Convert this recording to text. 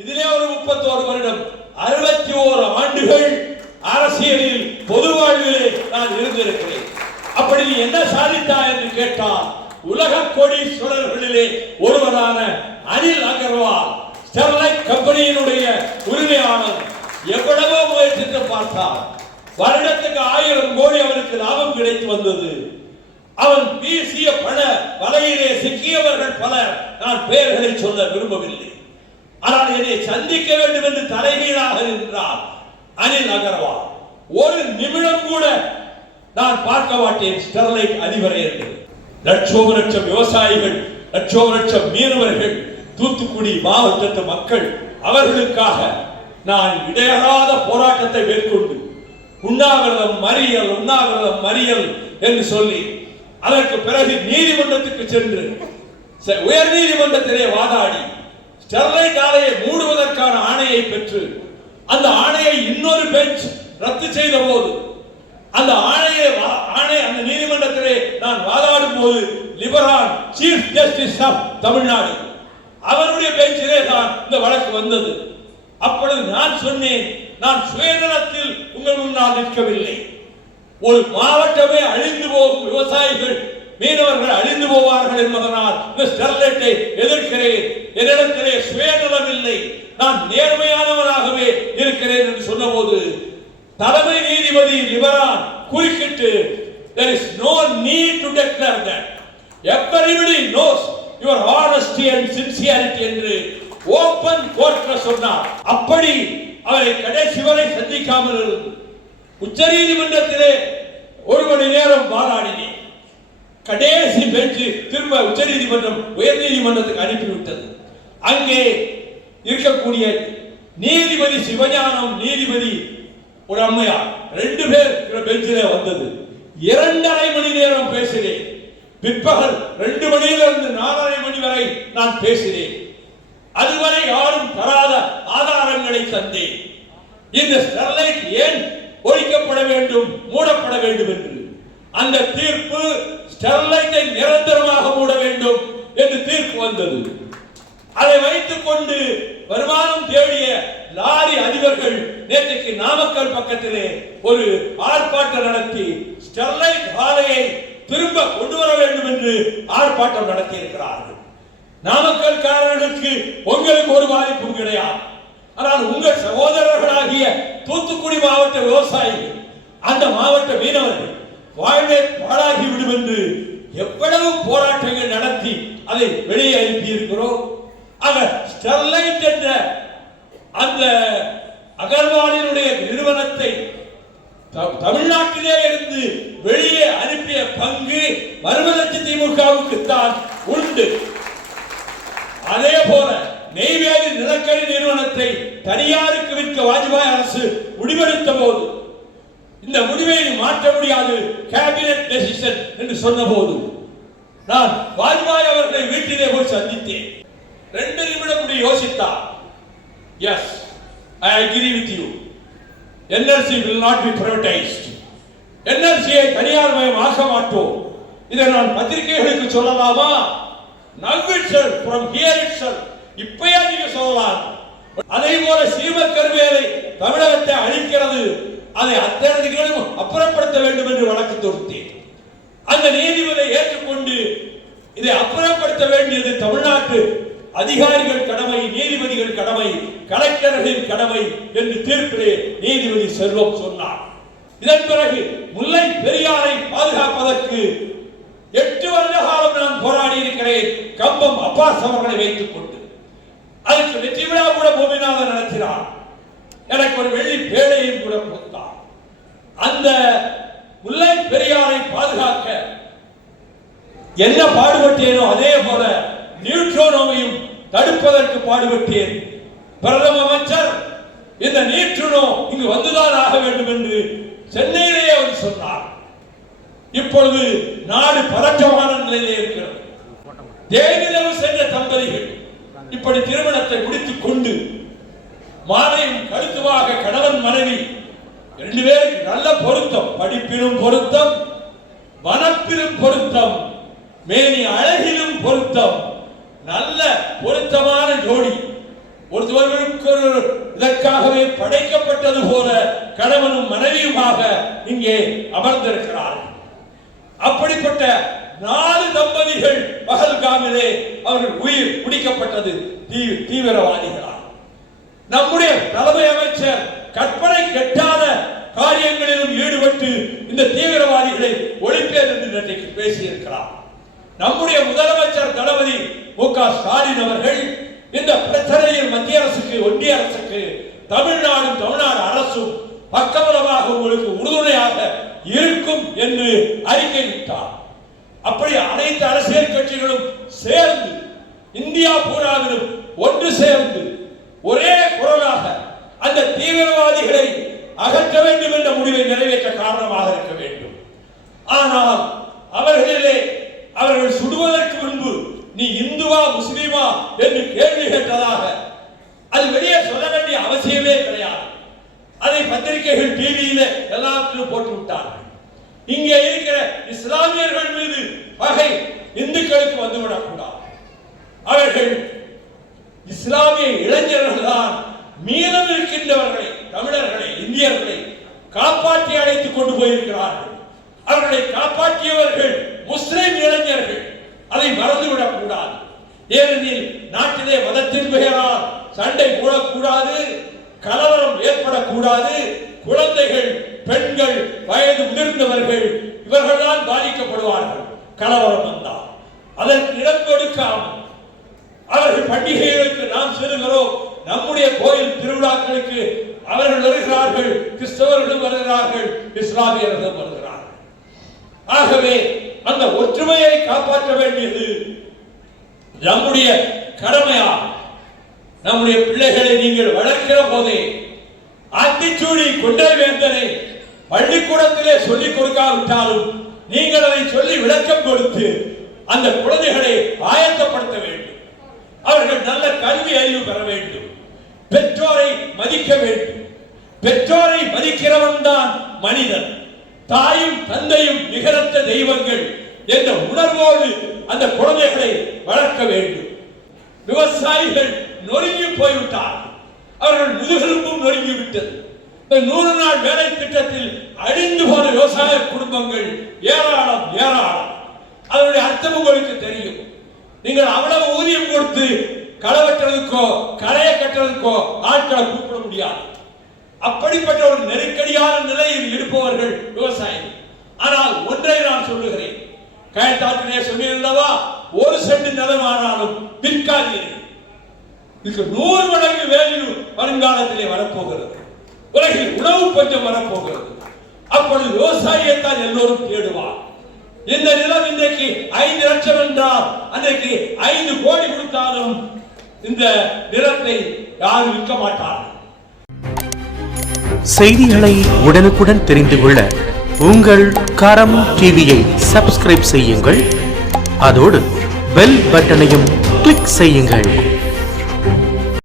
இதிலே ஒரு முப்பத்தோரு வருடம் அறுபத்தி ஓரு ஆண்டுகள் அரசியலில் பொது வாழ்விலே நான் இருந்திருக்கிறேன். அப்படி நீ என்ன சாதித்தா என்று கேட்டால் உலக கோடீஸ்வரர்களிலே ஒருவரான அனில் அகர்வால் ஸ்டெர்லைட் கம்பெனியினுடைய உரிமையாளர் எவ்வளவோ முயற்சித்து பார்த்தார். வருடத்துக்கு ஆயிரம் கோடி அவனுக்கு லாபம் கிடைத்து வந்தது. அவன் வீசிய பல வலையிலே சிக்கியவர்கள் பலர் நான் பெயர்களை சொல்ல விரும்பவில்லை. ஆனால் என்னை சந்திக்க வேண்டும் என்று தலைகீழாக நின்றார் அனில் அகர்வால். ஒரு நிமிடம் கூட நான் பார்க்க மாட்டேன் ஸ்டெர்லைட் அதிபரை என்று. லட்சோப லட்சம் விவசாயிகள் லட்சோப லட்சம் மீனவர்கள் தூத்துக்குடி மாவட்டத்து மக்கள் அவர்களுக்காக நான் இடையறாத போராட்டத்தை மேற்கொண்டு உண்ணாவிரதம் மறியல் உண்ணாவிரதம் மறியல் என்று சொல்லி அதற்கு பிறகு நீதிமன்றத்துக்கு சென்று ச- உயர் நீதிமன்றத்திலே வாதாடி ஸ்டெர்லைட் ஆலையை மூடுவதற்கான ஆணையை பெற்று அந்த ஆணையை இன்னொரு பெஞ்ச் ரத்து செய்த போது அந்த ஆணையை வா- ஆணை அந்த நீதிமன்றத்திலே நான் வாதாடும் போது Liberhan chief justice of Tamil Nadu அவருடைய பெஞ்சிலே தான் இந்த வழக்கு வந்தது. அப்பொழுது நான் சொன்னேன் நான் சுயநலத்தில் உங்கள் முன்னால் நிற்கவில்லை. ஒரு மாவட்டமே அழிந்து போகும் விவசாயிகள் மீனவர்கள் அழிந்து போவார்கள் என்பதனால் இந்த ஸ்டெர்லைட்டை எதிர்க்கிறேன். என்னிடத்திலே சுயநலம் இல்லை நான் நேர்மையானவராகவே இருக்கிறேன் என்று சொன்னபோது தலைமை நீதிபதி லிபரான் குறுக்கிட்டு there is no need to declare that. Everybody knows your honesty and sincerity என்று ஓபன் கோர்ட்ல சொன்னார். அப்படி அவரை கடைசி வரை சந்திக்காமல் இருந்து உச்சநீதிமன்றத்திலே ஒரு மணி நேரம் வாதாடினேன் கடைசி பெஞ்சு திரும்ப உச்சநீதிமன்றம் உயர் நீதிமன்றத்துக்கு அனுப்பிவிட்டது. அங்கே இருக்கக்கூடிய நீதிபதி சிவஞானம் நீதிபதி ஒரு அம்மையார் ரெண்டு பேர் இருக்கிற பெஞ்சிலே வந்தது. இரண்டரை மணி நேரம் பேசினேன். பிற்பகல் ரெண்டு மணியிலிருந்து நாலரை மணி வரை நான் பேசினேன். அதுவரை யாரும் தராத ஆதாரங்களை தந்தேன். இந்த ஸ்டெர்லைட் ஏன் ஒழிக்கப்பட வேண்டும் மூடப்பட வேண்டும் என்று? அந்த தீர்ப்பு ஸ்டெர்லைட்டை நிரந்தரமாக மூட வேண்டும் என்று தீர்ப்பு வந்தது. அதை வைத்துக் கொண்டு வருமானம் தேடிய லாரி அதிபர்கள் நேற்றைக்கு நாமக்கல் பக்கத்திலே ஒரு ஆர்ப்பாட்டம் நடத்தி ஸ்டெர்லைட் ஆலையை திரும்ப கொண்டு வர வேண்டும் என்று ஆர்ப்பாட்டம் நடத்தி இருக்கிறார்கள் நாமக்கல்காரர்களுக்கு உங்களுக்கு ஒரு பாதிப்பும் கிடையாது. ஆனால் உங்கள் சகோதரர்களாகிய தூத்துக்குடி மாவட்ட விவசாயிகள் அந்த மாவட்ட மீனவர்கள் வாழ்வே பாழாகிவிடும் என்று எவ்வளவு போராட்டங்கள் நடத்தி அதை வெளியே அனுப்பி இருக்கிறோம் ஆக ஸ்டெர்லைட் என்ற அந்த அகர்வாலினுடைய நிறுவனத்தை த- தமிழ்நாட்டிலே இருந்து வெளியே அனுப்பிய பங்கு மறுமலர்ச்சி திமுகவுக்கு தான் உண்டு. அதே போல நெய்வேலி நிலக்கரி நிறுவனத்தை தனியாருக்கு விற்க வாஜ்பாய் அரசு முடிவெடுத்த போது இந்த முடிவை நீ மாற்ற முடியாது. கேபினட் டெசிஷன் என்று சொன்ன போது நான் வாஜ்பாய் அவர்களை வீட்டிலே போய் சந்தித்தேன். ரெண்டு நிமிடம் இப்படி யோசித்தார் yes I agree with you NLC will not be privatized. என்எல்சியை தனியார் மயம் ஆக்க மாட்டோம். இதை நான் பத்திரிகைகளுக்கு சொல்லலாமா? நல்விட்சல் from here சார் இப்பயா நீங்க சொல்லலாம். அதே போல சீம கருவேலை தமிழகத்தை அதை அத்தனை அப்புறப்படுத்த வேண்டும் என்று வழக்கு தொடுத்தேன். அந்த நீதிபதி ஏற்றுக்கொண்டு இதை அப்புறப்படுத்த வேண்டியது தமிழ்நாட்டு அதிகாரிகள் கடமை நீதிபதிகள் கடமை கலெக்டர்களின் கடமை என்று தீர்ப்பிலே நீதிபதி செல்வம் சொன்னார். இதன் பிறகு முல்லை பெரியாரை பாதுகாப்பதற்கு எட்டு வருட காலம் நான் போராடி இருக்கிறேன். கம்பம் அப்பாஸ் அவர்களை வைத்துக் கொண்டு அதுக்கு வெற்றி விழா கூட பூமிநாதன் நடத்தினார். எனக்கு ஒரு வெள்ளி பேழையும் கூட அந்த முல்லை பெரியாரை பாதுகாக்க என்ன பாடுபட்டேனோ அதே போல நியூட்ரோனோவையும் தடுப்பதற்கு பாடுபட்டேன். பிரதம அமைச்சர் இந்த நியூட்ரோனோ இங்கு வந்துதான் ஆக வேண்டும் என்று சென்னையிலேயே அவர் சொன்னார். இப்பொழுது நாடு பதற்றமான நிலையிலே இருக்கிறது. தேனிலவு சென்ற தம்பதிகள் இப்படி திருமணத்தை முடித்துக் கொண்டு மாலையும் கருத்துவாக கணவன் மனைவி ரெண்டு பேருக்கு நல்ல பொருத்தம். படிப்பிலும் பொருத்தம் வனப்பிலும் பொருத்தம் மேனி அழகிலும் பொருத்தம். நல்ல பொருத்தமான ஜோடி. ஒருத்தவர்களுக்கு ஒரு இதற்காகவே படைக்கப்பட்டது போல கணவனும் மனைவியுமாக இங்கே அமர்ந்திருக்கிறார்கள் அப்படிப்பட்ட நாலு தம்பதிகள் பகல்காமிலே அவர்கள் உயிர் பிடிக்கப்பட்டது தீ- தீவிரவாதிகளால். நம்முடைய தலைமை அமைச்சர் கற்பனை கெட்டாத காரியங்களிலும் ஈடுபட்டு இந்த தீவிரவாதிகளை ஒழிப்பேன் என்று இன்றைக்கு பேசியிருக்கிறார். நம்முடைய முதலமைச்சர் தளபதி மு க ஸ்டாலின் அவர்கள் இந்த பிரச்சனையில் மத்திய அரசுக்கு ஒன்றிய அரசுக்கு தமிழ்நாடும் தமிழ்நாடு அரசும் பக்கபலமாக உங்களுக்கு உறுதுணையாக இருக்கும் என்று அறிக்கை விட்டார். அப்படி அனைத்து அரசியல் கட்சிகளும் சேர்ந்து இந்தியா பூராவிலும் ஒன்று சேர்ந்து ஒரே குரலாக அந்த தீவிரவாதிகளை அகற்ற வேண்டும் என்ற முடிவை நிறைவேற்ற காரணமாக இருக்க வேண்டும். ஆனால் அவர்களிலே அவர்கள் சுடுவதற்கு முன்பு நீ இந்துவா முஸ்லீமா என்று கேள்வி கேட்டதாக அது வெளியே சொல்ல வேண்டிய அவசியமே கிடையாது. அதை பத்திரிகைகள் டிவியில எல்லாத்திலும் போட்டு விட்டார்கள். இங்கே இருக்கிற இஸ்லாமியர்கள் மீது பகை இந்துக்களுக்கு வந்துவிடக்கூடாது அவர்கள் இஸ்லாமிய இளைஞர்கள் தான் மீதம் இருக்கின்றவர்களை இந்தியர்களை காப்பாற்றி அழைத்துக் கொண்டு போயிருக்கிறார்கள். அவர்களை காப்பாற்றியவர்கள் முஸ்லிம் இளைஞர்கள். அதை மறந்துவிடக் கூடாது ஏனெனில் நாட்டிலே மதத்தின் பெயரால் சண்டை போடக்கூடாது கலவரம் ஏற்படக்கூடாது. குழந்தைகள் பெண்கள் வயது முதிர்ந்தவர்கள் இவர்கள்தான் பாதிக்கப்படுவார்கள். கலவரம் வந்தால் அதற்கு இடம் கொடுக்காமல் அவர்கள் பண்டிகைகளுக்கு நாம் செல்கிறோம் நம்முடைய கோயில் திருவிழாக்களுக்கு அவர்கள் வருகிறார்கள் கிறிஸ்தவர்களும் வருகிறார்கள் இஸ்லாமியர்களும் வருகிறார்கள். ஆகவே அந்த ஒற்றுமையை காப்பாற்ற வேண்டியது நம்முடைய கடமையா? நம்முடைய பிள்ளைகளை நீங்கள் வளர்க்கிற போதே ஆத்திச்சூடி கொண்டை வேந்தனை பள்ளிக்கூடத்திலே சொல்லிக் கொடுக்காவிட்டாலும் நீங்கள் அதை சொல்லி விளக்கம் கொடுத்து அந்த குழந்தைகளை ஆயத்தப்படுத்த வேண்டும். அவர்கள் நல்ல கல்வி அறிவு பெற வேண்டும். பெற்றோரை மதிக்க வேண்டும். பெற்றோரை மதிக்கிறவன் தான் மனிதன். தாயும் தந்தையும் நிகரற்ற தெய்வங்கள் என்ற உணர்வோடு அந்த குழந்தைகளை வளர்க்க வேண்டும். விவசாயிகள் நொறுங்கி போய்விட்டார்கள். அவர்கள் முதுகெலும்பும் நொறுங்கி விட்டது. இந்த நூறு நாள் வேலை திட்டத்தில் அழிந்து போன விவசாய குடும்பங்கள் ஏராளம் ஏராளம். அதனுடைய அர்த்தம் உங்களுக்கு தெரியும். நீங்கள் அவ்வளவு ஊதியம் கொடுத்து களை வெட்டுறதுக்கோ களையை கட்டுறதுக்கோ ஆட்களை கூப்பிட முடியாது. அப்படிப்பட்ட ஒரு நெருக்கடியான நிலையில் இருப்பவர்கள் விவசாயிகள். ஆனால் ஒன்றை நான் சொல்லுகிறேன். கயத்தாற்றிலே சொல்லியிருந்தவா ஒரு சென்ட் நிலமானாலும் விற்காதீர்கள் இதுக்கு நூறு மடங்கு வேல்யூ வருங்காலத்திலே வரப்போகிறது. உலகில் உணவு கொஞ்சம் வரப்போகிறது. அப்பொழுது விவசாயியைத்தான் எல்லோரும் தேடுவார். இந்த நிலம் இன்றைக்கு ஐந்து லட்சம் என்றால் அன்றைக்கு ஐந்து கோடி கொடுத்தாலும் இந்த நிலத்தை யாரும் விற்க மாட்டார்கள். செய்திகளை உடனுக்குடன் தெரிந்து கொள்ள உங்கள் கரம் டிவியை சப்ஸ்கிரைப் செய்யுங்கள். அதோடு பெல் பட்டனையும் கிளிக் செய்யுங்கள்.